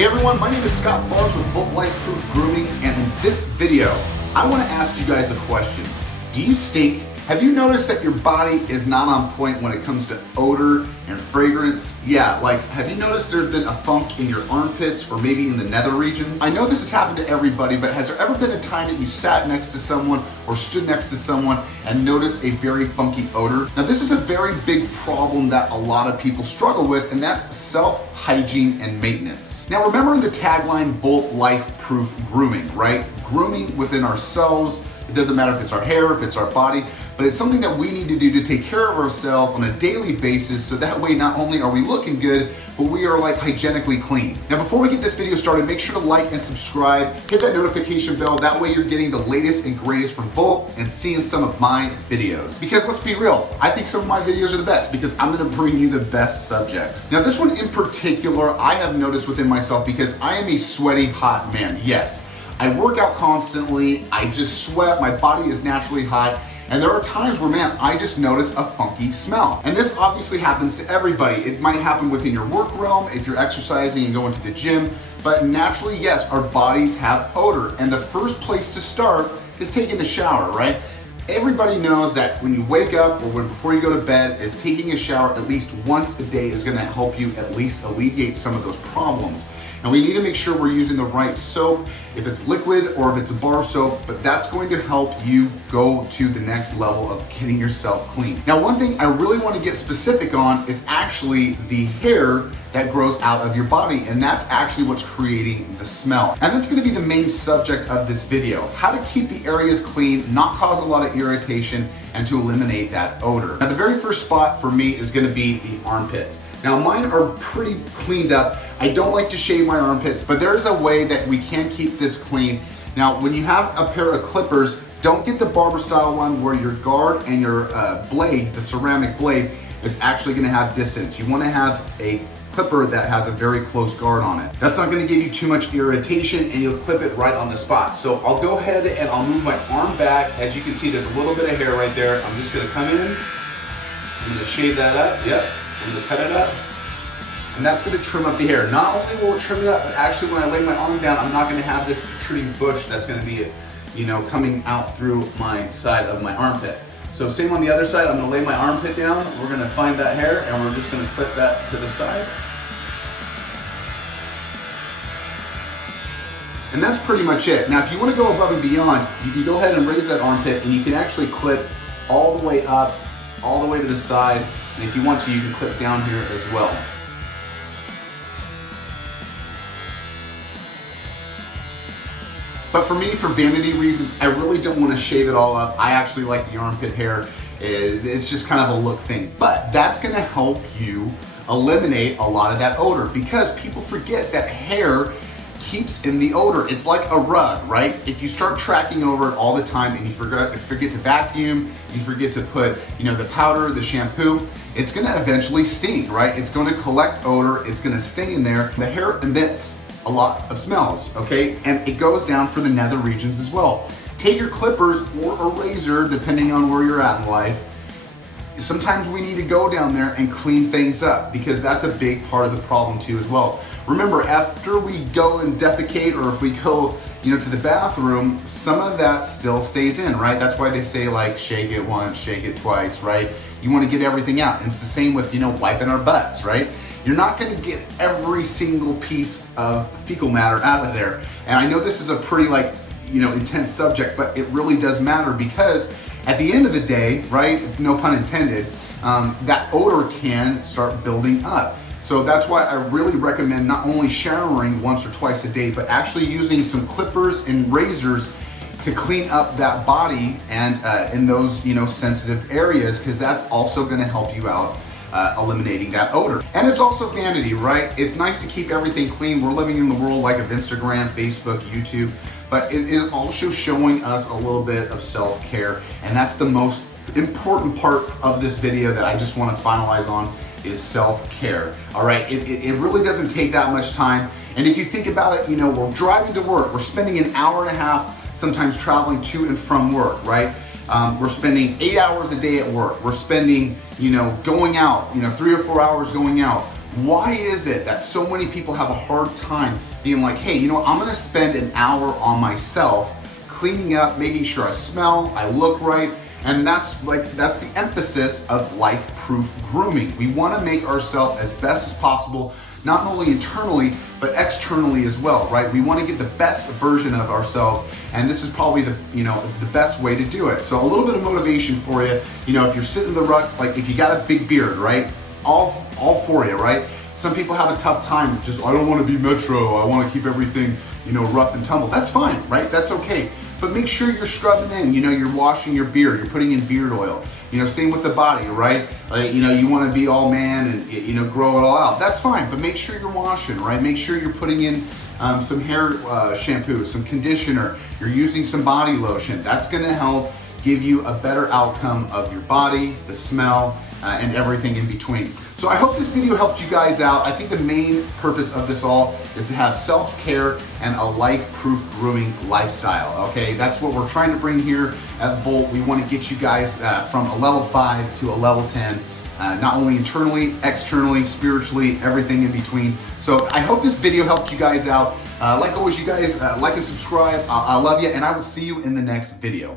Hey everyone, my name is Scott Barnes with Life-Proof Grooming, and in this video, I want to ask you guys a question. Do you stink? Have you noticed that your body is not on point when it comes to odor and fragrance? Yeah, like, have you noticed there's been a funk in your armpits or maybe in the nether regions? I know this has happened to everybody, but has there ever been a time that you sat next to someone or stood next to someone and noticed a very funky odor? Now, this is a very big problem that a lot of people struggle with, and that's self-hygiene and maintenance. Now, remember the tagline, Volt Life-Proof Grooming, right? Grooming within ourselves. It doesn't matter if it's our hair, if it's our body, but it's something that we need to do to take care of ourselves on a daily basis, so that way not only are we looking good, but we are like hygienically clean. Now, before we get this video started, make sure to like and subscribe, hit that notification bell, that way you're getting the latest and greatest from Volt and seeing some of my videos. Because let's be real, I think some of my videos are the best because I'm gonna bring you the best subjects. Now, this one in particular, I have noticed within myself because I am a sweaty, hot man, yes. I work out constantly, I just sweat, my body is naturally hot, and there are times where, man, I just notice a funky smell. And this obviously happens to everybody. It might happen within your work realm, if you're exercising and going to the gym, but naturally, yes, our bodies have odor. And the first place to start is taking a shower, right? Everybody knows that when you wake up or before you go to bed, is taking a shower at least once a day is gonna help you at least alleviate some of those problems. And we need to make sure we're using the right soap, if it's liquid or if it's a bar soap, but that's going to help you go to the next level of getting yourself clean. Now, one thing I really want to get specific on is actually the hair that grows out of your body, and that's actually what's creating the smell. And that's going to be the main subject of this video, how to keep the areas clean, not cause a lot of irritation, and to eliminate that odor. Now, the very first spot for me is going to be the armpits. Now, mine are pretty cleaned up. I don't like to shave my armpits, but there's a way that we can keep this clean. Now, when you have a pair of clippers, don't get the barber style one where your guard and your blade, the ceramic blade, is actually gonna have distance. You wanna have a clipper that has a very close guard on it. That's not gonna give you too much irritation, and you'll clip it right on the spot. So I'll go ahead and I'll move my arm back. As you can see, there's a little bit of hair right there. I'm just gonna come in, I'm gonna shave that up, yep. I'm gonna cut it up, and that's gonna trim up the hair. Not only will it trim it up, but actually when I lay my arm down, I'm not gonna have this protruding bush that's gonna be, coming out through my side of my armpit. So same on the other side, I'm gonna lay my armpit down, we're gonna find that hair, and we're just gonna clip that to the side. And that's pretty much it. Now, if you wanna go above and beyond, you can go ahead and raise that armpit, and you can actually clip all the way up, all the way to the side. And if you want to, you can clip down here as well. But for me, for vanity reasons, I really don't want to shave it all up. I actually like the armpit hair. It's just kind of a look thing. But that's going to help you eliminate a lot of that odor, because people forget that hair keeps in the odor. It's like a rug, right? If you start tracking over it all the time and you forget to vacuum, you forget to put, the powder, the shampoo, it's gonna eventually stink, right? It's gonna collect odor, it's gonna stay in there. The hair emits a lot of smells, okay? And it goes down for the nether regions as well. Take your clippers or a razor, depending on where you're at in life. Sometimes we need to go down there and clean things up, because that's a big part of the problem too as well. Remember, after we go and defecate, or if we go, to the bathroom, some of that still stays in, right? That's why they say, like, shake it once, shake it twice, right? You want to get everything out. And it's the same with, wiping our butts, right? You're not going to get every single piece of fecal matter out of there. And I know this is a pretty, intense subject, but it really does matter, because at the end of the day, right, no pun intended, that odor can start building up. So that's why I really recommend not only showering once or twice a day, but actually using some clippers and razors to clean up that body and in those, sensitive areas, because that's also gonna help you out eliminating that odor. And it's also vanity, right? It's nice to keep everything clean. We're living in the world like of Instagram, Facebook, YouTube, but it is also showing us a little bit of self-care, and that's the most important part of this video that I just want to finalize on, is self-care. All right, it really doesn't take that much time. And if you think about it, we're driving to work, we're spending an hour and a half sometimes traveling to and from work, right? We're spending 8 hours a day at work. We're spending, going out, 3 or 4 hours going out. Why is it that so many people have a hard time being like, hey, you know what, I'm gonna spend an hour on myself, cleaning up, making sure I smell, I look right, and that's the emphasis of life-proof grooming. We wanna make ourselves as best as possible, not only internally, but externally as well, right? We wanna get the best version of ourselves, and this is probably the best way to do it. So a little bit of motivation for you, if you're sitting in the ruts, like if you got a big beard, right? All for you, right? Some people have a tough time, just, I don't wanna be metro, I wanna keep everything, rough and tumble. That's fine, right? That's okay. But make sure you're scrubbing in, you're washing your beard, you're putting in beard oil. Same with the body, right? You wanna be all man and, grow it all out. That's fine, but make sure you're washing, right? Make sure you're putting in some hair shampoo, some conditioner, you're using some body lotion. That's gonna help give you a better outcome of your body, the smell, and everything in between. So I hope this video helped you guys out. I think the main purpose of this all is to have self-care and a life-proof grooming lifestyle, okay? That's what we're trying to bring here at Volt. We want to get you guys from a level 5 to a level 10, not only internally, externally, spiritually, everything in between. So I hope this video helped you guys out. Like always, you guys like and subscribe. I love you, and I will see you in the next video.